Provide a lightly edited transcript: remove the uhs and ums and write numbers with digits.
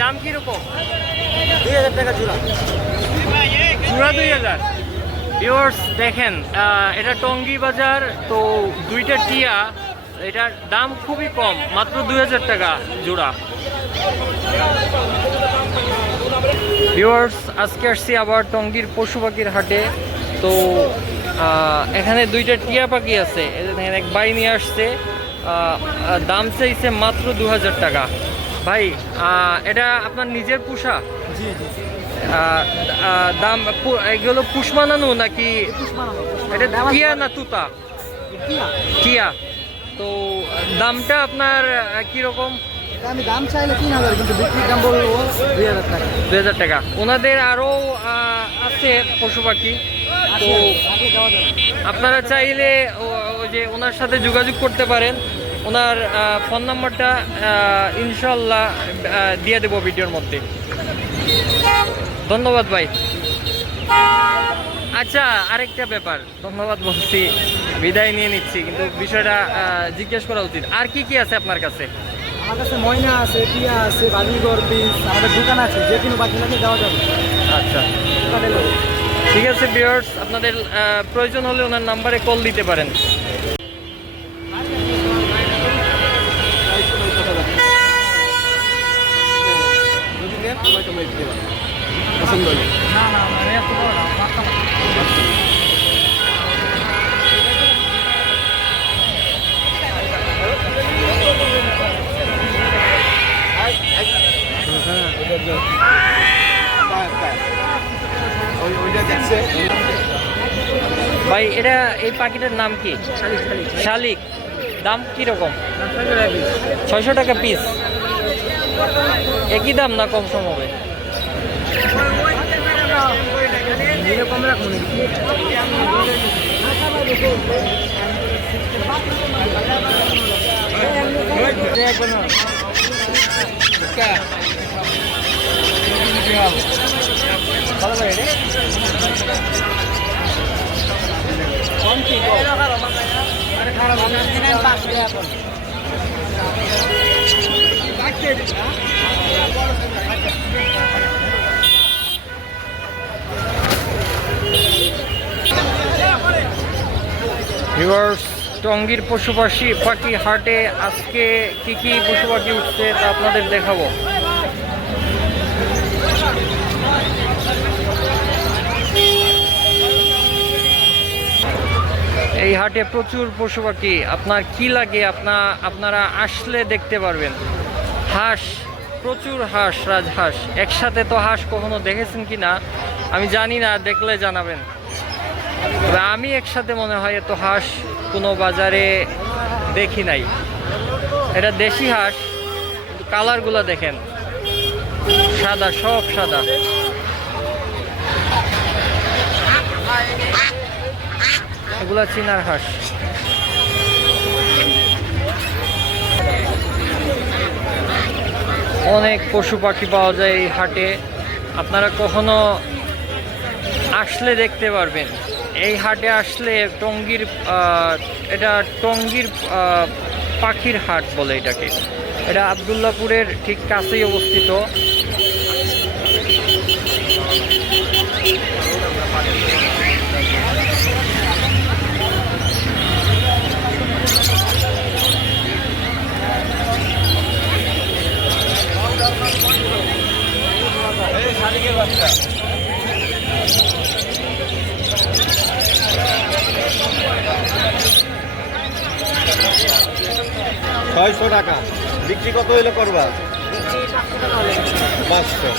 দাম কিরকম? 2000 টাকা জোড়া। জোড়া 2000। ভিউয়ার্স দেখেন, এটা টঙ্গী বাজার, তো দুইটা টিয়া, এটার দাম খুবই কম, মাত্র 2000 টাকা জোড়া। ভিউয়ার্স আজকে আসছি আবার টঙ্গীর পশু পাখির হাটে। তো এখানে দুইটা টিয়া পাখি আছে, এক ভাই নিয়ে আসছে, দাম চাইছে মাত্র 2000 টাকা। ভাই এটা আপনার নিজের পোষা? জি জি। দাম এগুলো পুষ মানানো নাকি? এটা টিয়া না তুতা? টিয়া। তো দামটা আপনার কিরকম? আমি দাম চাইলে 3000, কিন্তু বিক্রির দাম বলবো 2000 টাকা। 2000 টাকা। ওনাদের আরও আছে পশু পাখি, তো আপনারা চাইলে ওই যে ওনার সাথে যোগাযোগ করতে পারেন। ওনার ফোন নাম্বারটা ইনশাল্লাহ দিয়ে দেবো ভিডিওর মধ্যে। ধন্যবাদ ভাই। আচ্ছা, আরেকটা ব্যাপার, ধন্যবাদ বলছি, বিদায় নিয়ে নিচ্ছি, কিন্তু বিষয়টা জিজ্ঞেস করা উচিত। আর কি কি আছে আপনার কাছে? আমার কাছে ময়না আছে, টিয়া আছে, বাজিগর পিস, আমাদের দোকান আছে, যে কোনো বাকি লাগে দেওয়া যাবে। আচ্ছা, ঠিক আছে ভিউয়ার্স, আপনাদের প্রয়োজন হলে ওনার নাম্বারে কল দিতে পারেন। ভাই এটা এই পাখিটার নাম কি? শালিক। দাম কিরকম? 600 টাকা পিস। একই দাম না কম সম হবে? ভিউয়ার্স টঙ্গীর পশু পাখি হাটে আজকে কি কি পশু পাখি উঠছে তা আপনাদের দেখাবো। এই হাটে প্রচুর পশু পাখি, আপনার কি লাগে আপনারা আসলে দেখতে পারবেন। হাঁস, প্রচুর হাঁস, রাজহাঁস। একসাথে তো হাঁস কখনো দেখেছেন কি না আমি জানি না, দেখলে জানাবেন। তবে আমি একসাথে মনে হয় এত হাঁস কোনো বাজারে দেখি নাই। এটা দেশি হাঁস, কালারগুলো দেখেন, সাদা, সব সাদা। এগুলা চীনার হাঁস। অনেক পশু পাখি পাওয়া যায় এই হাটে, আপনারা কখনো আসলে দেখতে পারবেন। এই হাটে আসলে টঙ্গীর, এটা টঙ্গীর পাখির হাট বলে এটাকে। এটা আবদুল্লাপুরের ঠিক কাছেই অবস্থিত। ছয়শো টাকা বিক্রি, কত হইলে করবা? 500।